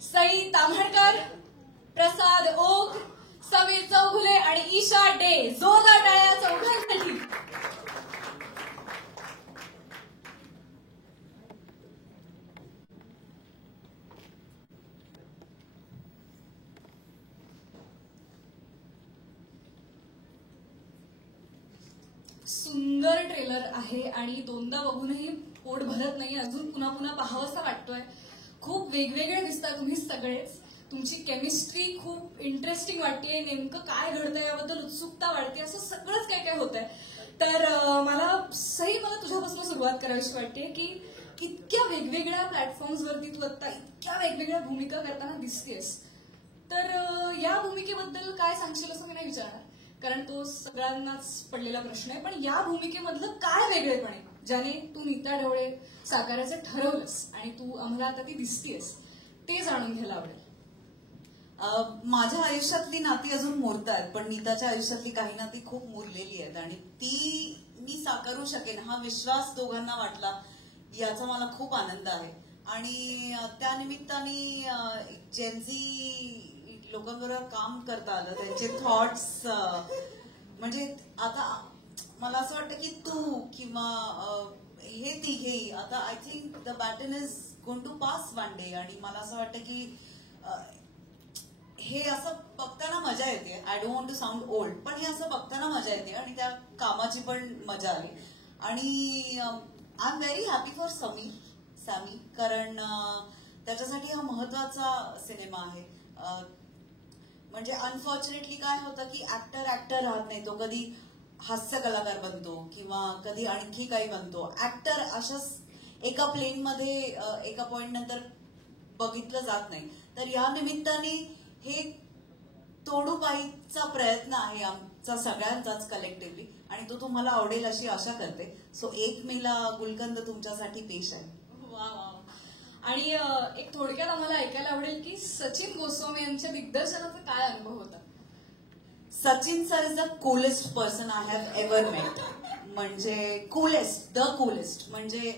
सई ताम्हणकर, प्रसाद okay, Sameer Chougule आणि Isha day. जोरदार टाळ्या चौघांसाठी. सुंदर ट्रेलर आहे आणि दोनदा बघूनही पोट भरत नाही, अजून पुन्हा पुन्हा पाहावंसं वाटतोय. खूप वेगवेगळे दिसता तुम्ही सगळेच. तुमची केमिस्ट्री खूप इंटरेस्टिंग वाटतेय. नेमकं काय घडतंय याबद्दल उत्सुकता वाटते. असं सगळंच काय काय होतंय. तर मला तुझ्यापासून सुरुवात करावीशी वाटते की इतक्या वेगवेगळ्या प्लॅटफॉर्म्सवरती तू आता इतक्या वेगवेगळ्या भूमिका करताना दिसतेस. तर या भूमिकेबद्दल काय सांगशील असं मी नाही विचारणार, कारण तो सगळ्यांनाच पडलेला प्रश्न आहे. पण या भूमिकेमधलं काय वेगळेपण आहे ज्याने तू नीता ढवळे साकारायचं ठरवलंस आणि तू आम्हाला आता ती दिसतेस, ते जाणून घ्यायला आवडेल. माझ्या आयुष्यातली नाती अजून मुरतायत, पण नीताच्या आयुष्यातली काही नाती खूप मुरलेली आहेत आणि ती मी साकारू शकेन हा विश्वास दोघांना वाटला, याचा मला खूप आनंद आहे. आणि त्या निमित्ताने जेनझी लोकांबरोबर काम करता आलं. त्यांचे थॉट्स म्हणजे आता मला असं वाटतं की तू किंवा हे तिघेही आता I think the baton is going to pass one day. आणि मला असं वाटतं की हे असं बघताना मजा येते. I don't want to sound old, पण हे असं बघताना मजा येते आणि त्या कामाची पण मजा आली. आणि I am very happy for Sammy, कारण त्याच्यासाठी हा महत्वाचा सिनेमा आहे. म्हणजे अनफॉर्च्युनेटली काय होतं की ऍक्टर राहत नाही. तो कधी हास्य कलाकार बनतो किंवा कधी आणखी काही बनतो. ऍक्टर अशाच एका प्लेनमध्ये एका पॉइंट नंतर बघितलं जात नाही. तर या निमित्ताने हे तोडू पाहीचा प्रयत्न आहे आमचा सगळ्यांचाच कलेक्टिव्हली, आणि तो तुम्हाला आवडेल अशी आशा करते. सो 1 मेला गुलकंद तुमच्यासाठी पेश आहे. वा वा. आणि एक थोडक्यात आम्हाला ऐकायला आवडेल की सचिन गोस्वामी यांच्या दिग्दर्शनाचा काय अनुभव होता. Sachin sir is the coolest person I have ever met. म्हणजे द कूलेस्ट. म्हणजे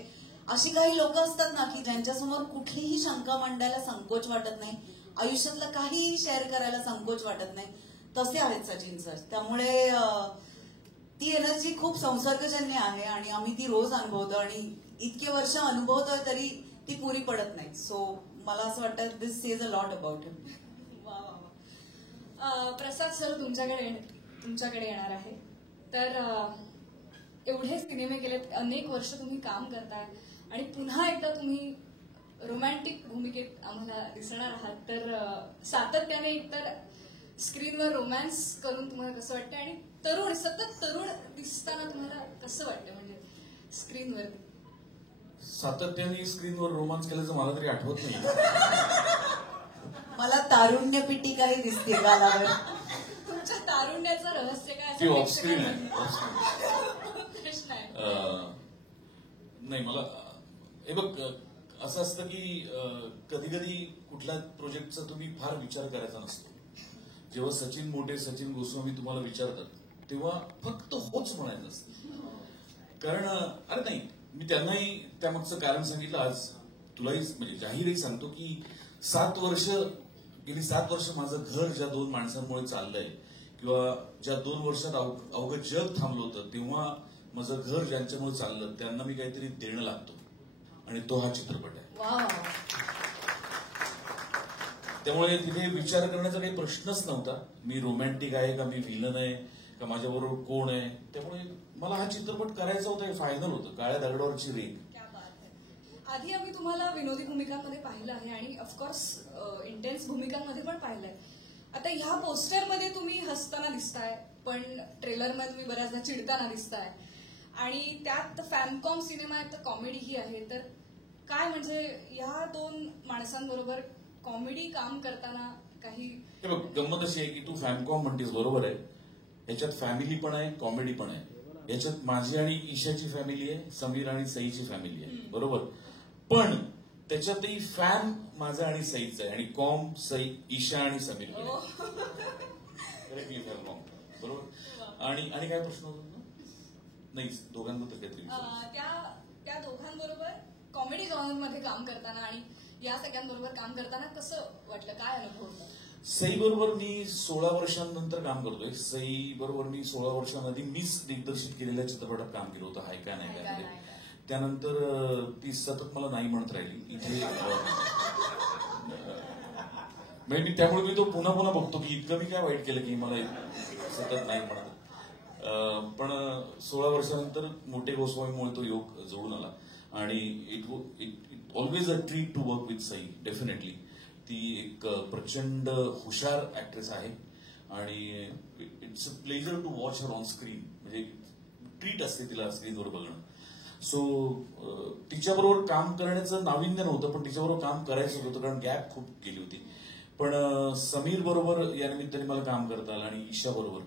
अशी काही लोक असतात ना की ज्यांच्यासमोर कुठलीही शंका मांडायला संकोच वाटत नाही, आयुष्यातलं काही शेअर करायला संकोच वाटत नाही, तसे आहेत सचिन सर. त्यामुळे ती एनर्जी खूप संसर्गजन्य आहे आणि आम्ही ती रोज अनुभवतो आणि इतके वर्ष अनुभवतोय तरी ती पुरी पडत नाही. सो मला असं वाटतं दिस सेज अ लॉट अबाउट हिम. वा वा वा. प्रसाद सर तुमच्याकडे येणार आहे. तर एवढे सिनेमे केलेत, अनेक वर्ष तुम्ही काम करताय आणि पुन्हा एकदा तुम्ही रोमॅन्टिक भूमिकेत आम्हाला दिसणार आहात. तर सातत्याने एकतर स्क्रीनवर रोमॅन्स करून तुम्हाला कसं वाटतं आणि सतत तरुण दिसताना तुम्हाला कसं वाटतं म्हणजे स्क्रीनवर? सातत्याने स्क्रीनवर रोमांस केल्याचं मला तरी आठवत नाही. मला तारुण्य पिटिकाही दिसते गालावर. तुमच्या तारुण्याचं रहस्य काय? ती ऑफ स्क्रीन आहे. प्रश्न आहे. नाही, मला हे बघ असं असतं की कधी कधी कुठल्या प्रोजेक्टचा तुम्ही फार विचार करायचा नसतो. जेव्हा सचिन मोठे, सचिन गोस्वामी तुम्हाला विचारतात तेव्हा फक्त होच म्हणायचं असतं. कारण अरे नाही, मी त्यांनाही त्यामागचं कारण सांगितलं. आज तुलाही म्हणजे जाहीरही सांगतो की गेली 7 वर्ष माझं घर ज्या 2 माणसांमुळे चाललंय किंवा ज्या 2 वर्षात अवघं जग थांबलं होतं, तेव्हा माझं घर ज्यांच्यामुळे चाललं त्यांना मी काहीतरी देणं लागतो आणि तो हा चित्रपट आहे. त्यामुळे तिथे विचार करण्याचा काही प्रश्नच नव्हता. मी रोमॅन्टिक आहे का, मी व्हिलन आहे का, माझ्याबरोबर कोण आहे. त्यामुळे मला हा चित्रपट करायचा होता, हे फायनल होतं. काळ्या दगडावरची रेख. आधी आम्ही तुम्हाला विनोदी भूमिकांमध्ये पाहिलं आहे आणि ऑफकोर्स इंटेन्स भूमिकांमध्ये पण पाहिलंय. आता ह्या पोस्टरमध्ये तुम्ही हसताना दिसताय, पण ट्रेलरमध्ये तुम्ही बऱ्याचदा चिडताना दिसताय आणि त्यात फॅमकॉम सिनेमा आहे तर कॉमेडीही आहे. तर काय म्हणजे ह्या 2 माणसांबरोबर कॉमेडी काम करताना काही? हे बघ, गंमत अशी आहे की तू फॅमकॉम म्हणतेस, बरोबर आहे. याच्यात फॅमिली पण आहे, कॉमेडी पण आहे. याच्यात माझी आणि ईशाची फॅमिली आहे, समीर आणि सईची फॅमिली आहे, बरोबर. पण त्याच्यातही फॅन माझा आणि सईचा आहे आणि कॉम सई, ईशा आणि समीर. करेक्टली फॅमकॉम, बरोबर. आणि काय प्रश्न होता? नाही, दोघांबद्दल काहीतरी त्या दोघांबरोबर कॉमेडी जॉनरमध्ये काम करताना आणि या सगळ्यांबरोबर काम करताना कसं वाटलं, काय अनुभव होता? सई बरोबर मी 16 वर्षांनंतर काम करतोय. सई बरोबर मी 16 वर्षांआधी मीच दिग्दर्शित केलेल्या चित्रपटात काम केलं होतं, हाय काय नाही काय. त्यानंतर ती सतत मला नाही म्हणत राहिली इथे. म्हणजे त्यामुळे मी तो पुन्हा पुन्हा बघतो की इतकं मी काय वाईट केलं की मला सतत नाही म्हणत. पण 16 वर्षानंतर मोठे गोस्वामीमुळे तो योग जुळून आला आणि it always a treat to work with Sai. Definitely ती एक प्रचंड हुशार ऍक्ट्रेस आहे आणि it's a pleasure to watch her on screen. म्हणजे ट्रीट असते तिला स्क्रीनवर बघणं. सो तिच्याबरोबर काम करण्याचं नाविन्य नव्हतं, पण तिच्याबरोबर काम करायचं होतं कारण गॅप खूप गेली होती. पण समीर बरोबर या निमित्ताने मला काम करता आलं आणि ईशा बरोबर.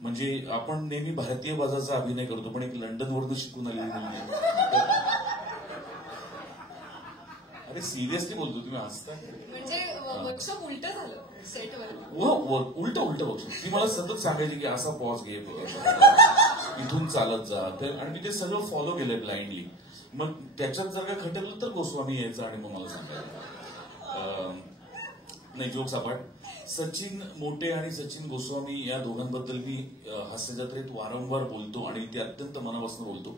म्हणजे आपण नेहमी भारतीय बाजाचा अभिनय करतो, पण एक लंडनवरून शिकून आलेली मुलगी. अरे सिरियसली बोलतो, तुम्ही हसता. म्हणजे वर्कशॉप उलट झालं सेटवर. उलट वर्कशॉप. ती मला सतत सांगायची की असा पॉज घे, इथून चालत जा. आणि मी ते सगळं फॉलो केलंय ब्लाइंडली. मग त्याच्यात जर का खटकलं तर गोस्वामी यायचा आणि मग मला सांगायचं. नाही, जोक सपाट. सचिन मोटे आणि सचिन गोस्वामी या दोघांबद्दल मी हास्य जत्रेत वारंवार बोलतो आणि ते अत्यंत मनापासून बोलतो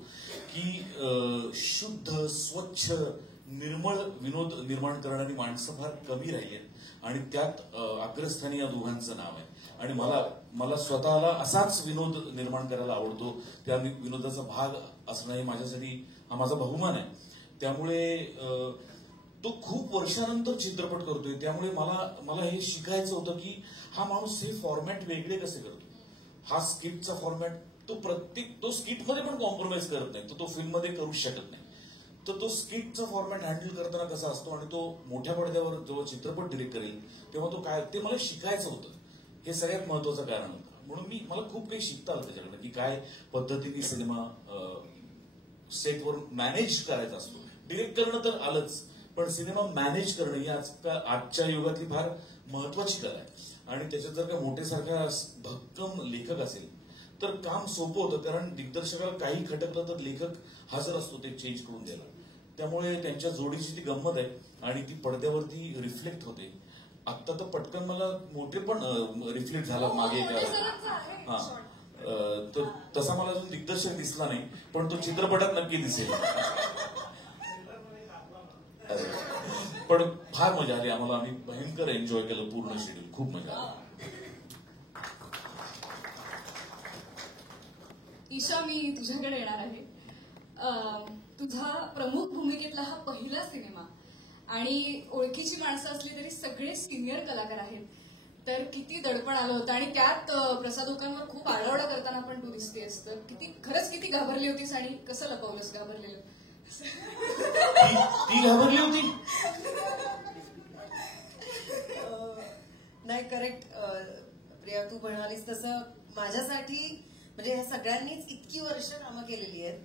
की शुद्ध, स्वच्छ, निर्मळ विनोद निर्माण करणारी माणसं फार कमी राहिली आहेत आणि त्यात अग्रस्थानी या दोघांचं नाव आहे. आणि मला स्वतःला असाच विनोद निर्माण करायला आवडतो. त्या विनोदाचा भाग असणं हे माझ्यासाठी हा माझा बहुमान आहे. त्यामुळे तो खूप वर्षानंतर चित्रपट करतोय, त्यामुळे मला हे शिकायचं होतं की हा माणूस हे फॉर्मॅट वेगळे कसे करतो. हा स्किटचा फॉर्मॅट तो स्किटमध्ये पण कॉम्प्रोमाइज करत नाही, तो फिल्ममध्ये करू शकत नाही. तर तो स्किटचा फॉर्मॅट हँडल करताना कसा असतो आणि तो मोठ्या पडद्यावर जेव्हा चित्रपट डिरेक्ट करेल तेव्हा तो काय, ते मला शिकायचं होतं. हे सगळ्यात महत्वाचं कारण होतं. म्हणून मला खूप काही शिकता आलं त्याच्याकडनं की काय पद्धतीने सिनेमा सेटवर मॅनेज करायचा असतो. डिरेक्ट करणं तर आलंच, पण सिनेमा मॅनेज करणं ही आजच्या युगातली फार महत्वाची कला आहे. आणि त्याच्यात जर का मोठेसारखा भक्कम लेखक असेल तर काम सोपं होतं, कारण दिग्दर्शकाला काही खटकलं तर लेखक हजर असतो ते चेंज करून द्यायला. त्यामुळे त्यांच्या जोडीची ती गंमत आहे आणि ती पडद्यावरती रिफ्लेक्ट होते. आता तर पटकन मला मोठे पण रिफ्लेक्ट झाला मागे हा. तर तसा मला अजून दिग्दर्शक दिसला नाही, पण तो चित्रपटात नक्की दिसेल. पण फार मजा आली आम्हाला. आम्ही भयंकर एन्जॉय केलं पूर्ण शेड्यूल. खूप मजा आली. ईशा, मी तुझ्याकडे येणार आहे. तुझा प्रमुख भूमिकेतला हा पहिला सिनेमा आणि ओळखीची माणसं असली तरी सगळे सिनियर कलाकार आहेत, तर किती दडपण आलं होतं. आणि त्यात प्रसादोकांवर खूप आरडाओरडा करताना पण तू दिसतेस, तर खरंच किती घाबरली होतीस आणि कसं लपवलंस घाबरलेलं? ती घाबरली होती. नाही, करेक्ट प्रिया, तू म्हणालीस तसं माझ्यासाठी म्हणजे ह्या सगळ्यांनीच इतकी वर्ष कामं केलेली आहेत,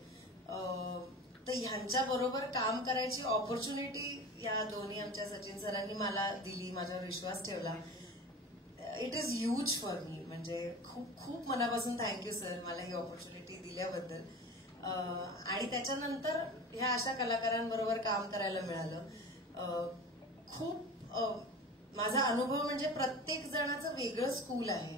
तर ह्यांच्या बरोबर काम करायची ऑपॉर्च्युनिटी या दोन्ही आमच्या सचिन सरांनी मला दिली, माझ्यावर विश्वास ठेवला. It is huge for me. म्हणजे खूप खूप मनापासून थँक्यू सर, मला ही ऑपॉर्च्युनिटी दिल्याबद्दल. आणि त्याच्यानंतर ह्या अशा कलाकारांबरोबर काम करायला मिळालं. खूप माझा अनुभव म्हणजे प्रत्येक जणाचं वेगळं स्कूल आहे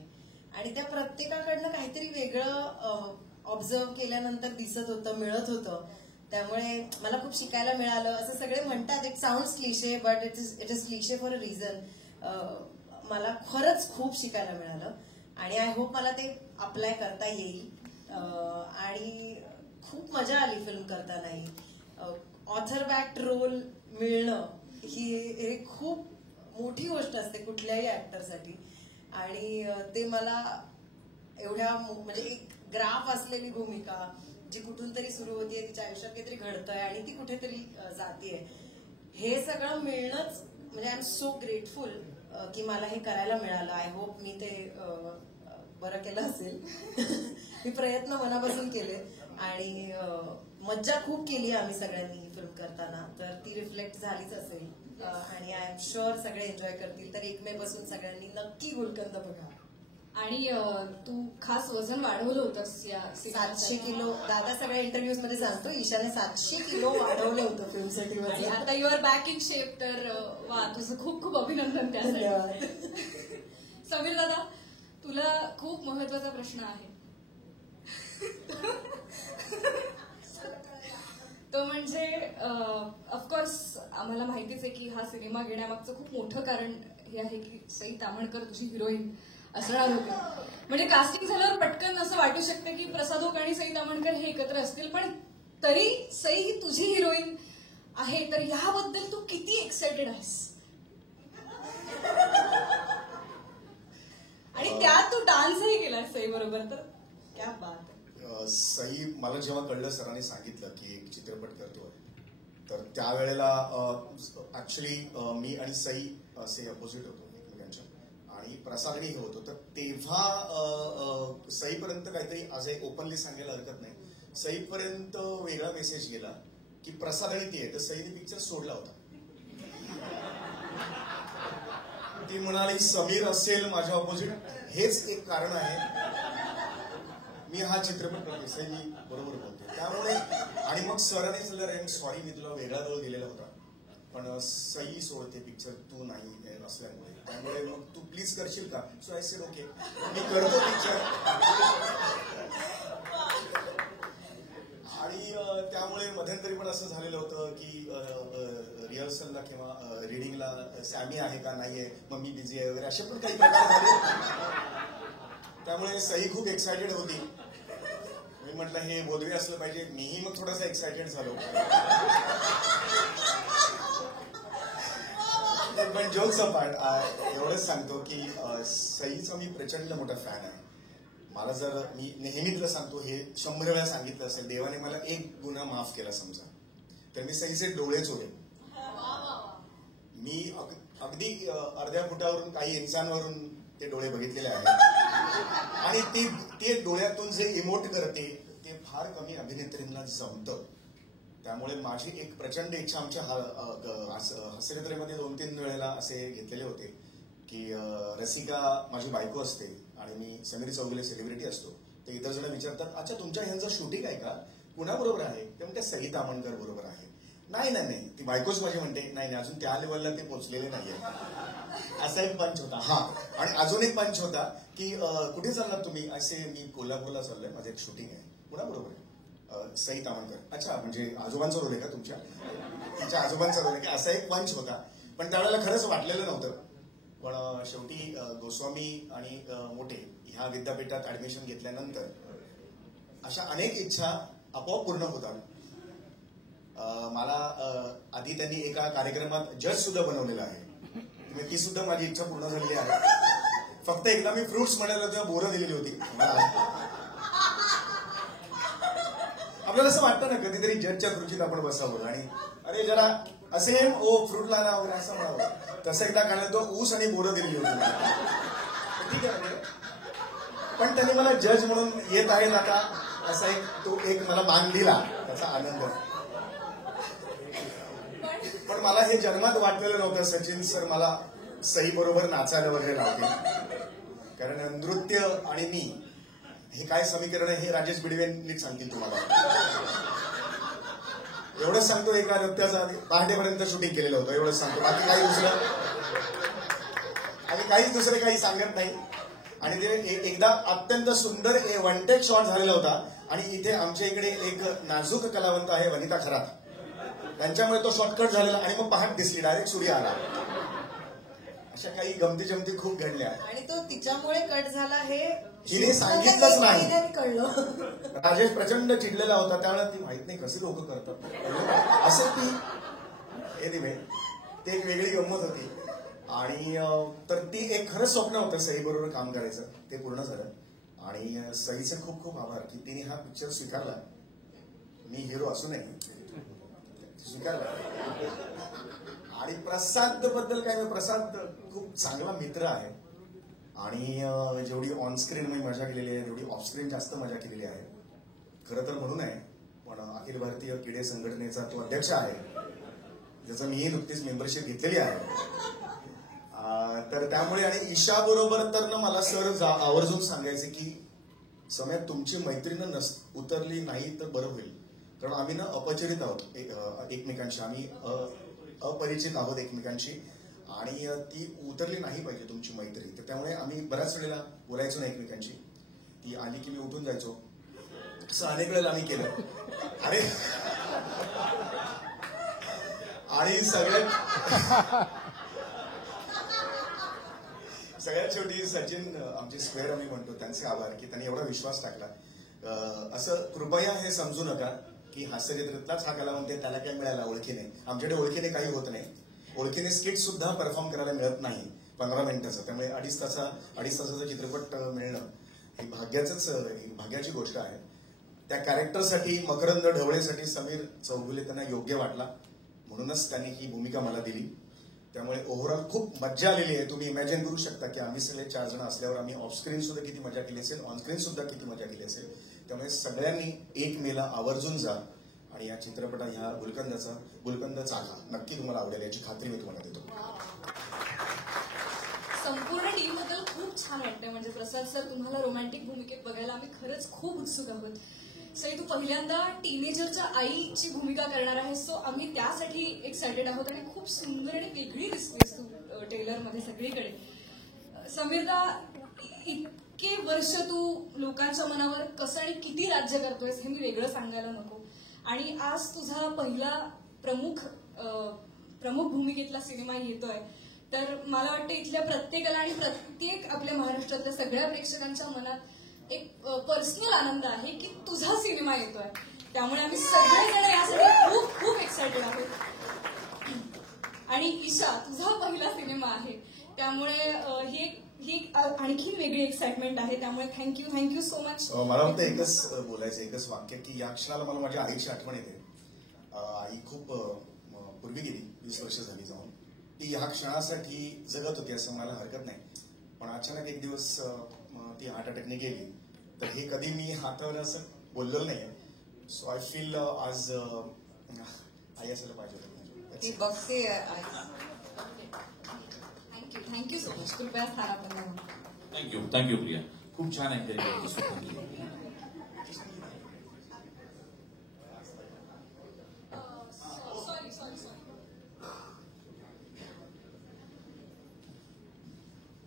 आणि त्या प्रत्येकाकडनं काहीतरी वेगळं ऑब्झर्व केल्यानंतर दिसत होतं, मिळत होतं. त्यामुळे मला खूप शिकायला मिळालं. असं सगळे म्हणतात, it sounds cliché but it is cliché for a reason. मला खरंच खूप शिकायला मिळालं आणि आय होप मला ते अप्लाय करता येईल. आणि खूप मजा आली फिल्म करतानाही. ऑथर बॅक्ड रोल मिळणं ही खूप मोठी गोष्ट असते कुठल्याही ऍक्टरसाठी. आणि ते मला एवढ्या म्हणजे एक ग्राफ असलेली भूमिका जी कुठून तरी सुरू होतीये, तिच्या आयुष्यात काहीतरी घडतंय आणि ती कुठेतरी जातीये, हे सगळं मिळणंच म्हणजे आय एम सो ग्रेटफुल की मला हे करायला मिळालं. आय होप मी ते बरं केलं असेल. मी प्रयत्न मनापासून केले आणि मज्जा खूप केली आम्ही सगळ्यांनी ही फिल्म करताना, तर ती रिफ्लेक्ट झालीच असेल. आणि आय एम शुअर सगळे एन्जॉय करतील. तर 1 मे पासून सगळ्यांनी नक्की गुलकंद बघा. आणि तू खास वजन वाढवलं होतंस या 700 किलो. दादा सगळ्या इंटरव्ह्यूज मध्ये सांगतो ईशाने 700 किलो वाढवलं होतं फिल्मसाठी. आणि आता युअर बॅक इन शेप. तर वा, तुझं खूप खूप अभिनंदन त्यासाठी. धन्यवाद. समीर दादा, तुला खूप महत्वाचा प्रश्न आहे. तो म्हणजे ऑफकोर्स आम्हाला माहितीच आहे की हा सिनेमा घेण्यामागचं खूप मोठं कारण हे आहे की सई तामणकर तुझी हिरोईन असणार होती. म्हणजे कास्टिंग झाल्यावर पटकन असं वाटू शकतं की प्रसाद ओक आणि सई तामणकर हे एकत्र असतील, पण तरी सई ही तुझी हिरोईन आहे, तर ह्याबद्दल तू किती एक्सायटेड आहेस? आणि त्यात तू डान्सही केला सई बरोबर, तर क्या बात आहे. सई मला जेव्हा कळलं, सरांनी सांगितलं की एक चित्रपट करतोय, तर त्यावेळेला ऍक्च्युली मी आणि सई असे अपोजिट होतो एकमेकांच्या, आणि प्रसादही हे होतो. तर तेव्हा सईपर्यंत काहीतरी आज एक ओपनली सांगायला हरकत नाही, सईपर्यंत वेगळा मेसेज गेला की प्रसाद आणि ती आहे, तर सईने पिक्चर सोडला होता. ती म्हणाली समीर असेल माझ्या ऑपोजिट, हेच एक कारण आहे मी हा चित्रपट करते. सई मी बरोबर बोलते त्यामुळे. आणि मग सरांनी सगळं सॉरी मी तुला वेगळा रोल दिलेला होता, पण सई सोडते पिक्चर, तू नाही असल्यामुळे, त्यामुळे मग तू प्लीज करशील का? सो आय सेड ओके, मी करतो पिक्चर. आणि त्यामुळे मध्यंतरी पण असं झालेलं होतं की रिहर्सलला किंवा रिडिंगला सॅमी आहे का नाहीये, मग मी बिझी आहे वगैरे, असे पण काही प्रकार झाले. त्यामुळे सई खूप एक्सायटेड होती. मी म्हटलं हे बोधवे असलं पाहिजे, मीही मग थोडासा एक्सायटेड झालो. पण जोक्स अपार्ट एवढंच सांगतो की सईचा मी प्रचंड मोठा फॅन आहे. मला जर मी नेहमी तुला सांगतो, हे 100 वेळा सांगितलं असेल, देवाने मला एक गुन्हा माफ केला समजा, तर मी सईचे डोळे चोरेन. मी अगदी अर्ध्या फुटावरून काही इंचांवरून ते डोळे बघितलेले आहेत, आणि ते डोळ्यातून जे इमोट करते ते फार कमी अभिनेत्रींना जमतं. त्यामुळे माझी एक प्रचंड इच्छा, आमच्या हास्यजत्रेमध्ये 2-3 वेळेला असे घेतलेले होते की रसिका माझी बायको असते आणि मी समीर चौगुले सेलिब्रिटी असतो, तर इतर जण विचारतात अच्छा तुमच्या ह्यांचं शूटिंग आहे का, कुणाबरोबर आहे? ते म्हणते सई तामणकर बरोबर आहे. नाही ती बायकोच माझी म्हणते नाही अजून त्या लेवलला ते पोहोचलेले नाहीये. असा एक पंच होता. हा, आणि अजून एक पंच होता की कुठे चाललात तुम्ही? असे मी कोल्हापूरला चाललोय, माझं एक शूटिंग आहे. कुणाबरोबर आहे? सई तामणकर. अच्छा, म्हणजे आजोबांचा रोल आहे का तुमच्या? तिच्या आजोबांचा रोल आहे का? असा एक पंच होता. पण त्यावेळेला खरंच वाटलेलं नव्हतं, पण शेवटी गोस्वामी आणि मोठे ह्या विद्यापीठात ऍडमिशन घेतल्यानंतर अशा अनेक इच्छा आपोआप पूर्ण होतात. मला आधी त्यांनी एका कार्यक्रमात जज सुद्धा बनवलेला आहे, ती सुद्धा माझी इच्छा पूर्ण झालेली आहे. फक्त एकदा मी फ्रुट्स म्हणायला तेव्हा बोरं दिलेली होती. आपल्याला असं वाटतं ना कधीतरी जजच्या खुर्चीत आपण बसावं आणि अरे जरा असेल ओ फ्रूटला ना वगैरे असं म्हणावं. तसं एकदा काढलं तो ऊस आणि बोरं दिलेली होती. ठीक आहे, पण त्यांनी मला जज म्हणून येत आहेत आता असा एक मला मान दिला, त्याचा आनंद. पण मला हे जन्मात वाटलेलं नव्हतं सचिन सर मला सई बरोबर नाचायला वगैरे लावतील, कारण नृत्य आणि मी हे काय समीकरण आहे हे राजेश बिडवे नीट सांगतील तुम्हाला. एवढंच सांगतो, एका नृत्याचं पहाटेपर्यंत शूटिंग केलेलं होतं, एवढंच सांगतो, बाकी काही दुसरं आणि काहीच दुसरे काही सांगत नाही. आणि ते एकदा अत्यंत सुंदर वन टेक शॉट झालेला होता. आणि इथे आमच्या इकडे एक नाजूक कलावंत आहे वनिता खरात, त्यांच्यामुळे तो शॉर्टकट झालेला आणि मग पहाट दिसली, डायरेक्ट सूर्य आला. अशा काही गमती जमती खूप घडल्या. आणि तो तिच्यामुळे कट झाला हे तिने सांगितलंच नाही. कळलं. राजेश प्रचंड चिडलेला होता त्यावेळेला, ती माहित नाही कसे लोक करतात असं ती हे दिवे, ते एक वेगळी गंमत होती. आणि तर ती एक खरंच स्वप्न होतं सई बरोबर काम करायचं, ते पूर्ण झालं. आणि सईचे खूप खूप आभार की तिने हा पिक्चर स्वीकारला. मी हिरो असूनही स्वीकारला. आणि प्रसाद बद्दल काय, प्रसाद खूप चांगला मित्र आहे आणि जेवढी ऑनस्क्रीन मी मजा केलेली आहे तेवढी ऑफस्क्रीन जास्त मजा केलेली आहे. खरं तर म्हणून आहे, पण अखिल भारतीय क्रीडा संघटनेचा तो अध्यक्ष आहे, ज्याचं मीही नुकतीच मेंबरशिप घेतलेली आहे. तर त्यामुळे आणि ईशा बरोबर तर ना मला सर आवर्जून सांगायचे की समय तुमची मैत्रीण उतरली नाही तर बरं होईल, कारण आम्ही ना अपरिचित आहोत एकमेकांशी, आम्ही अपरिचित आहोत एकमेकांशी आणि ती उतरली नाही पाहिजे तुमची मैत्री. तर त्यामुळे आम्ही बऱ्याच वेळेला बोलायचो ना एकमेकांशी. ती आली की मी उठून जायचो, असं अनेक वेळेला आम्ही केलं. अरे आणि सगळ्यात शेवटी सचिन आमचे स्क्वेअर आम्ही म्हणतो त्यांचे आभार की त्यांनी एवढा विश्वास टाकला. असं कृपया हे समजू नका की हास्यचित्रातलाच हा कलावंत आहे, त्याला काय मिळाला ओळखीने. आमच्याकडे ओळखीने काही होत नाही. ओळखीने स्किट सुद्धा परफॉर्म करायला मिळत नाही 15 मिनिटाचं. त्यामुळे 2.5 तासाचा चित्रपट मिळणं ही भाग्याची गोष्ट आहे. त्या कॅरेक्टरसाठी मकरंद ढवळेसाठी समीर चौगुले त्यांना योग्य वाटला, म्हणूनच त्यांनी ही भूमिका मला दिली. त्यामुळे ओव्हरऑल खूप मज्जा आलेली आहे. तुम्ही इमॅजिन करू शकता की आम्ही सगळे 4 जण असल्यावर आम्ही ऑफस्क्रीन सुद्धा किती मजा केली असेल, ऑनस्क्रीन सुद्धा किती मजा केली असेल. त्यामुळे सगळ्यांनी 1 मेला आवर्जून जा आणि या चित्रपटात ह्या गुलकंद चाखा. नक्की तुम्हाला आवडेल याची खात्री मी तुम्हाला देतो. संपूर्ण टीम बद्दल खूप छान वाटतंय. म्हणजे प्रसाद सर तुम्हाला रोमॅन्टिक भूमिकेत बघायला आम्ही खरंच खूप उत्सुक आहोत. सई, तू पहिल्यांदा टीनेजरच्या आईची भूमिका करणार आहेस, सो आम्ही त्यासाठी एक्सायटेड आहोत. आणि खूप सुंदर आणि वेगळी दिसतेस तू ट्रेलरमध्ये सगळीकडे. समीरदा, इतके वर्ष तू लोकांच्या मनावर कसं आणि किती राज्य करतोयस हे मी वेगळं सांगायला नको. आणि आज तुझा पहिला प्रमुख भूमिकेतला सिनेमा येतोय, तर मला वाटतं इथल्या प्रत्येकाला आणि प्रत्येक आपल्या महाराष्ट्रातल्या सगळ्या प्रेक्षकांच्या मनात एक पर्सनल आनंद आहे की तुझा सिनेमा येतोय. त्यामुळे आम्ही सगळेजण यासाठी खूप खूप एक्सायटेड आहोत. आणि ईशा, तुझा पहिला सिनेमा आहे, त्यामुळे ही आणखी वेगळी एक्साइटमेंट आहे. त्यामुळे थँक्यू सो मच. मला फक्त एकच बोलायचं, एकच वाक्य की या क्षणाला मला माझ्या आईची आठवण येते. आई खूप पूर्वी गेली, 20 वर्ष झाली जाऊन. ती ह्या क्षणासाठी जगत होती असं मला हरकत नाही, पण अचानक एक दिवस ती हार्ट अटॅकने गेली. तर हे कधी मी हातावर असं बोललेलं नाही. सो आय फील आज आई असायला पाहिजे. बघते. Thank you so much. कृपया स्थान आपण. थँक्यू प्रिया. खूप छान आहे.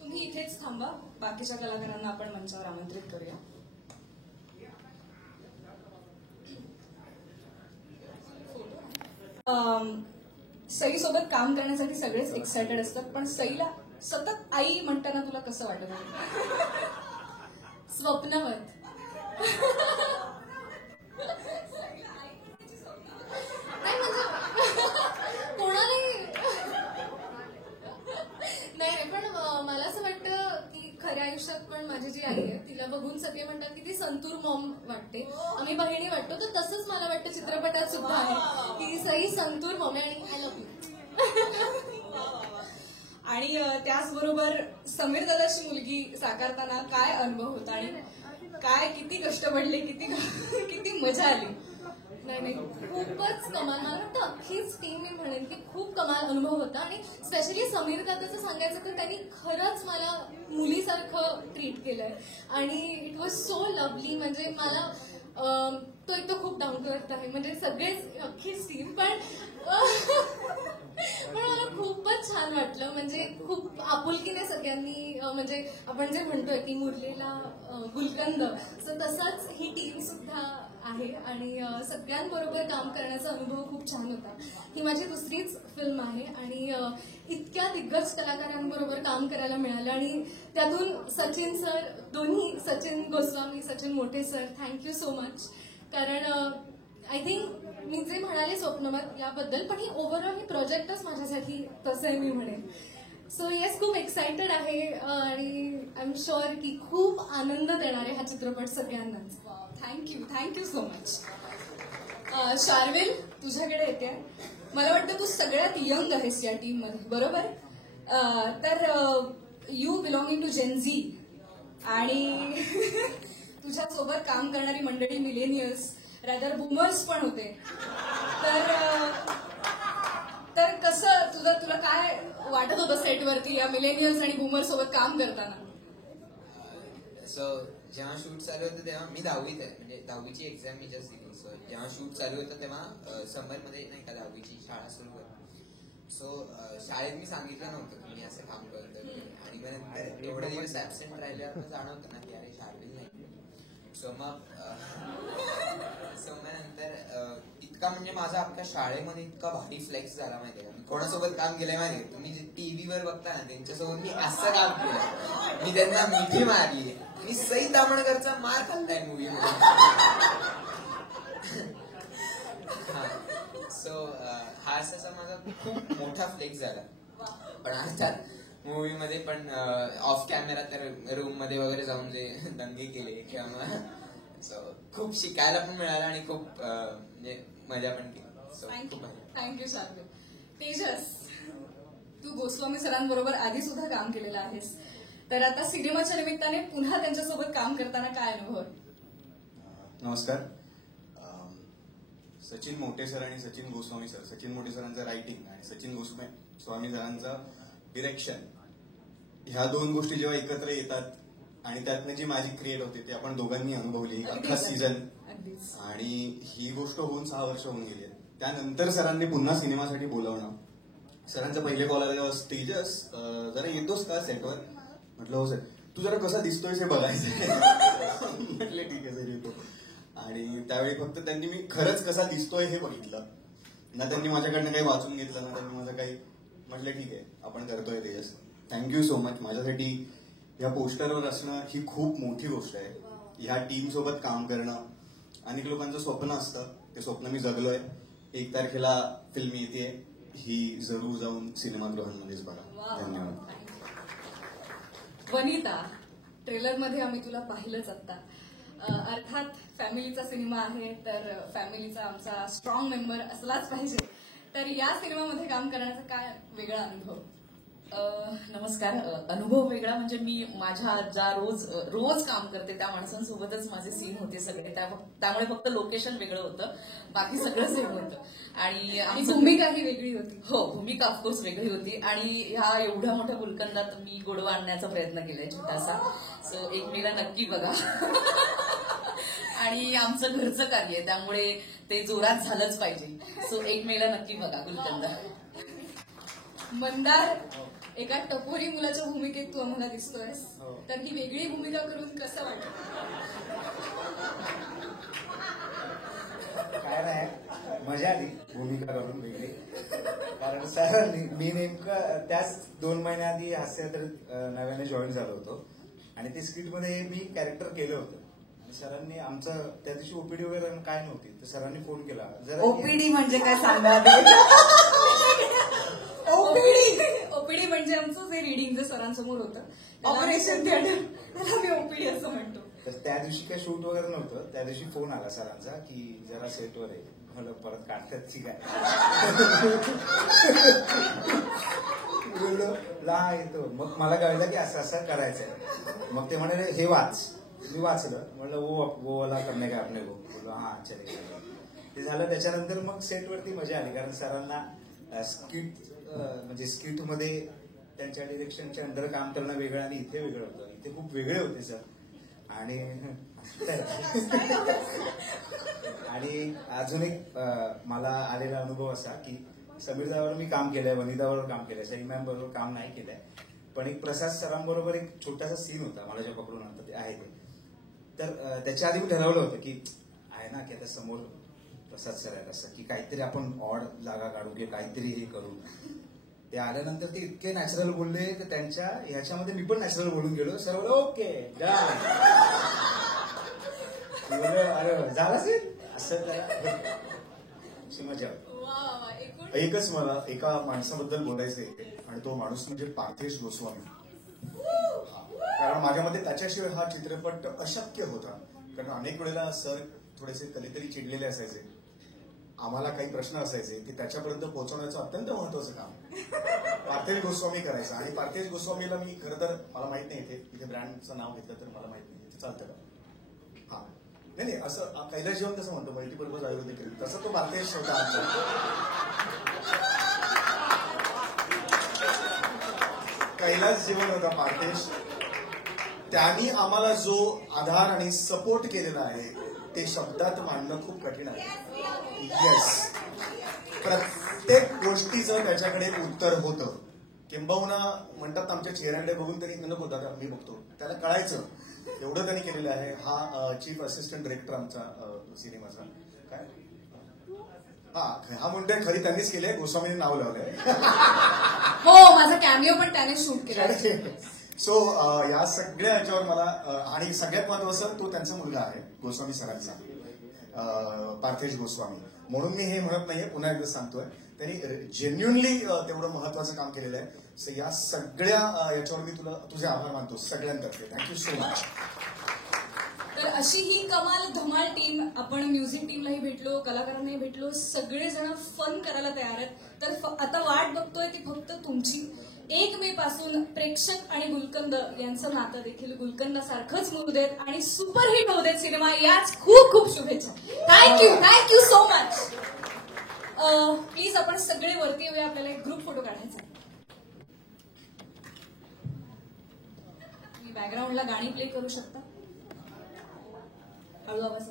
तुम्ही इथेच थांबा, बाकीच्या कलाकारांना आपण मंचावर आमंत्रित करूया. सई सोबत काम करण्यासाठी सगळेच एक्सायटेड असतात, पण सईला सतत आई म्हणताना तुला कसं वाटत आहे? स्वप्नवत. नाही म्हणजे कोणालाही नाही, पण मला असं वाटतं की खऱ्या आयुष्यात पण माझी जी आई आहे तिला बघून सगळे म्हणतात की ती संतूर मॉम वाटते, आम्ही बहिणी वाटतो. तर तसंच मला वाटतं चित्रपटात सुद्धा आहे की सई संतूर मॉम आहे. आणि आय लव्ह यू. आणि त्याचबरोबर समीर दादाची मुलगी साकारताना काय अनुभव होता आणि काय किती कष्ट पडले, किती मजा आली? नाही खूपच कमाल. मला वाटतं अख्खीच टीम मी म्हणेन की खूप कमाल अनुभव होता. आणि स्पेशली समीर दादाचं सांगायचं तर त्यांनी खरंच मला मुलीसारखं ट्रीट केलंय आणि इट वॉज सो लवली. म्हणजे मला तो एक तर खूप डाऊन टू अर्थ आहे, म्हणजे सगळेच अख्खीच टीम. पण मला खूपच छान वाटलं. म्हणजे खूप आपुलकीने सगळ्यांनी, म्हणजे आपण जे म्हणतोय की मुरलेला गुलकंद, सो तसाच ही टीम सुद्धा आहे. आणि सगळ्यांबरोबर काम करण्याचा अनुभव खूप छान होता. ही माझी दुसरीच फिल्म आहे आणि इतक्या दिग्गज कलाकारांबरोबर काम करायला मिळालं. आणि त्यातून सचिन सर, दोन्ही सचिन गोस्वामी, सचिन मोठे सर, थँक्यू सो मच. कारण आय थिंक मी जे म्हणाले स्वप्नवत याबद्दल, पण ही ओव्हरऑल ही प्रोजेक्टच माझ्यासाठी तसं आहे मी म्हणेन. सो येस, खूप एक्सायटेड आहे आणि आय एम शुअर की खूप आनंद देणार आहे हा चित्रपट सगळ्यांनाच. Thank you so much. शार्विल, तुझ्याकडे येते. मला वाटतं तू सगळ्यात यंग आहेस या टीम मध्ये, बरोबर? तर you belonging to gen Z आणि तुझ्यासोबत काम करणारी मंडळी मिलेनियल्स, रॅदर बूमर्स पण होते. तर तर कसं तुला काय वाटत होतं सेटवरती या मिलेनियल्स आणि बूमर सोबत काम करताना? सो जेव्हा शूट चालू होतं तेव्हा मी 10वीत आहे, म्हणजे 10वीची एक्झाम मी जस्ट दिली. सो जेव्हा शूट चालू होतं तेव्हा समरमध्ये नाही का 10वीची शाळा सुरू होती. सो शाळेत मी सांगितलं नव्हतं की मी असं काम करतोय, आणि मग एवढे दिवस ऍबसेंट राहिल्यावर मग जाणवतं ना की अरे शार्विल नाही. सो मग नंतर इतका म्हणजे माझा आपल्या शाळेमध्ये इतका भारी फ्लेक्स झाला माहितीये का. मी कोणासोबत काम केलंय माहितीये, तुम्ही जे टीव्हीवर बघता ना त्यांच्यासोबत मी असं काम केलं, मी त्यांना मिठी मारली, मी सई तामणकरचा मार खाल्लाय मूवी मध्ये. सो हा असा माझा खूप मोठा फ्लेक्स झाला. पण अर्थात मूवी मध्ये पण ऑफ कॅमेरा तर रूम मध्ये वगैरे जाऊन जे दंगे केले किंवा सो खूप शिकायला पण मिळालं आणि खूप म्हणजे मजा पण केली. सो खूप थँक्यू शार्विल. तेजस, तू गोस्वामी सरांबरोबर आधी सुद्धा काम केलेलं आहेस, तर आता सिनेमाच्या निमित्ताने पुन्हा त्यांच्यासोबत काम करताना काय अनुभव? नमस्कार. सचिन मोटे सर आणि सचिन गोस्वामी सर, सचिन मोटे सरांचं रायटिंग आणि सचिन गोस्वामी सरांचं डिरेक्शन, ह्या दोन गोष्टी जेव्हा एकत्र येतात आणि त्यातनं जी मॅजिक क्रिएट होते ते आपण दोघांनी अनुभवली अख्खा सीझन. आणि ही गोष्ट होऊन 6 वर्ष होऊन गेली. त्यानंतर सरांनी पुन्हा सिनेमासाठी बोलावणं, सरांचं पहिले कॉल आला तेव्हा तेजस जरा येतोस का सेटवर? म्हटलं हो सर. तू जरा कसा दिसतोय हे बघायचं. म्हटलं ठीक आहे सर येतो. आणि त्यावेळी फक्त त्यांनी मी खरंच कसा दिसतोय हे बघितलं ना, त्यांनी माझ्याकडनं काही वाचून घेतलं ना, त्यांनी माझं काही म्हटलं ठीक आहे आपण करतोय तेजस. Thank you so much. माझ्यासाठी या पोस्टरवर असणं ही खूप मोठी गोष्ट आहे. ह्या टीम सोबत काम करणं अनेक लोकांचं स्वप्न असतं, ते स्वप्न मी जगलोय. 1 तारखेला फिल्म येते, ही जरूर जाऊन सिनेमागृहांमध्येच बघा. धन्यवाद. वनिता, ट्रेलरमध्ये आम्ही तुला पाहिलंच आता. अर्थात फॅमिलीचा सिनेमा आहे, तर फॅमिलीचा आमचा स्ट्रॉंग मेंबर असलाच पाहिजे. तर या सिनेमामध्ये काम करण्याचा काय वेगळा अनुभव? नमस्कार. अनुभव वेगळा म्हणजे मी माझ्या ज्या रोज काम करते त्या माणसांसोबतच माझे सीन होते सगळे, त्यामुळे फक्त लोकेशन वेगळं होतं, बाकी सगळं सेम होतं. आणि भूमिका ही वेगळी होती. हो, भूमिका ऑफकोर्स वेगळी होती. आणि ह्या एवढ्या मोठ्या गुलकंदात मी गोडवा आणण्याचा प्रयत्न केलाय छोटासा. सो एक मेला नक्की बघा. आणि आमचं घरचं कार्य आहे त्यामुळे ते जोरात झालंच पाहिजे. सो 1 मेला नक्की बघा गुलकंद. मंदार, एका टपोरी मुलाच्या भूमिकेत तू आम्हाला दिसतोयस, तर ही वेगळी भूमिका करून कसं वाटतं? काय नाही, मजा आली भूमिका करून वेगळी. कारण सर मी नेमकं त्याच 2 महिन्याआधी हास्यात नव्याने जॉईन झालो होतो आणि ते स्क्रिप्टमध्ये मी कॅरेक्टर केलं होतं. सरांनी आमचं त्या दिवशी ओपीडी वगैरे काय नव्हती, तर सरांनी फोन केला. जरा ओपीडी म्हणजे काय सांगा? ओपीडी म्हणजे आमचं जे रिडिंग जे सरांसमोर होतं ऑपरेशन थिएटर, त्याला मी ओपीडी असं म्हणतो. तर त्या दिवशी काय शूट वगैरे नव्हतं, त्या दिवशी फोन आला सरांचा की जरा सेटवर आहे. मला परत काढतात की काय बोललो ला येतो. मग मला कळलं की असं असं करायचंय. मग ते म्हणाले हे वाच. मी वाचलं, म्हणलं वो वाला करणे का आपले वो. बोललो हा चले. ते झालं. त्याच्यानंतर मग सेटवरती मजा आली, कारण सरांना स्किट म्हणजे स्किट मध्ये त्यांच्या डिरेक्शनच्या अंडर काम करणं वेगळं आणि इथे वेगळं होतं. इथे खूप वेगळे होते सर. आणि आणि अजून एक मला आलेला अनुभव असा की समीरदावर मी काम केलंय, वनिताबरोबर काम केलंय, सई मॅम बरोबर काम नाही केलंय. पण एक प्रसाद सरांबरोबर एक छोटासा सीन होता मला जे पकडून आणतं ते आहे ते. तर त्याच्या आधी मी ठरवलं होतं की आहे ना की आता समोर प्रसाद सर आहे असं, की काहीतरी आपण ऑड जागा काढू की काहीतरी हे करू. ते आल्यानंतर ते इतके नॅचरल बोलले तर त्यांच्या ह्याच्यामध्ये मी पण नॅचरल बोलून गेलो. सर बोलले ओके अरे झालं असेल असं त्याला मजा. एकच मला एका माणसाबद्दल बोलायचं आहे आणि तो माणूस म्हणजे पार्थेश गोस्वामी. कारण माझ्या मते त्याच्याशिवाय हा चित्रपट अशक्य होता. कारण अनेक वेळेला सर थोडेसे कधीतरी चिडलेले असायचे, आम्हाला काही प्रश्न असायचे ते त्याच्यापर्यंत पोहोचवण्याचं अत्यंत महत्वाचं काम पार्थेश गोस्वामी करायचं. आणि पार्थेश गोस्वामीला मी खरं तर मला माहित नाही इथे ब्रँडचं नाव घेतलं तर मला माहित नाही, चालतं का? हा नाही असं कैलास जेवण कसं म्हणतो मल्टीपर्पज आयुर्वेदिक, तसं तो पार्थेश होता. कैलास जीवन होता पार्थेश. त्यांनी आम्हाला जो आधार आणि सपोर्ट केलेला आहे ते शब्दात मांडणं खूप कठीण आहे. येस, प्रत्येक गोष्टीचं त्याच्याकडे उत्तर होतं. किंबहुना म्हणतात आमच्या चेहऱ्याकडे बघून तरी नको होता, मी बघतो, त्याला कळायचं एवढं त्यांनी केलेलं आहे. हा चीफ असिस्टंट डायरेक्टर आमचा सिनेमाचा. काय हा म्हणतोय खरी त्यांनीच केली आहे, गोस्वामीने नाव लावलंय. हो, माझा कॅमिओ पण त्याने शूट केला. सो या सगळ्या याच्यावर मला आणि सगळ्यात महत्वाचं तो त्यांचा मुलगा आहे गोस्वामी सरांचा, पार्थेश गोस्वामी. म्हणून मी हे म्हणत नाहीये, पुन्हा एकदा सांगतोय, त्यांनी जेन्युनली तेवढं महत्वाचं काम केलेलं आहे. सो या सगळ्या याच्यावर मी तुझे आभार मानतो सगळ्यांतर्फे. Thank you so much. तर अशी ही कमाल धमाल टीम, आपण म्युझिक टीमलाही भेटलो, कलाकारांनाही भेटलो, सगळेजण फन करायला तयार आहेत. तर आता वाट बघतोय ती फक्त तुमची. 1 मे पासून प्रेक्षक आणि गुलकंद यांचं नातं देखील गुलकंदासारखंच होऊ देत आणि सुपरहिट होऊ देत सिनेमा. याच खूप खूप शुभेच्छा. Thank you so much. प्लीज आपण सगळे वरती येऊया, आपल्याला एक ग्रुप फोटो काढायचा. तुम्ही बॅकग्राऊंडला गाणी प्ले करू शकता. हळू आवाज.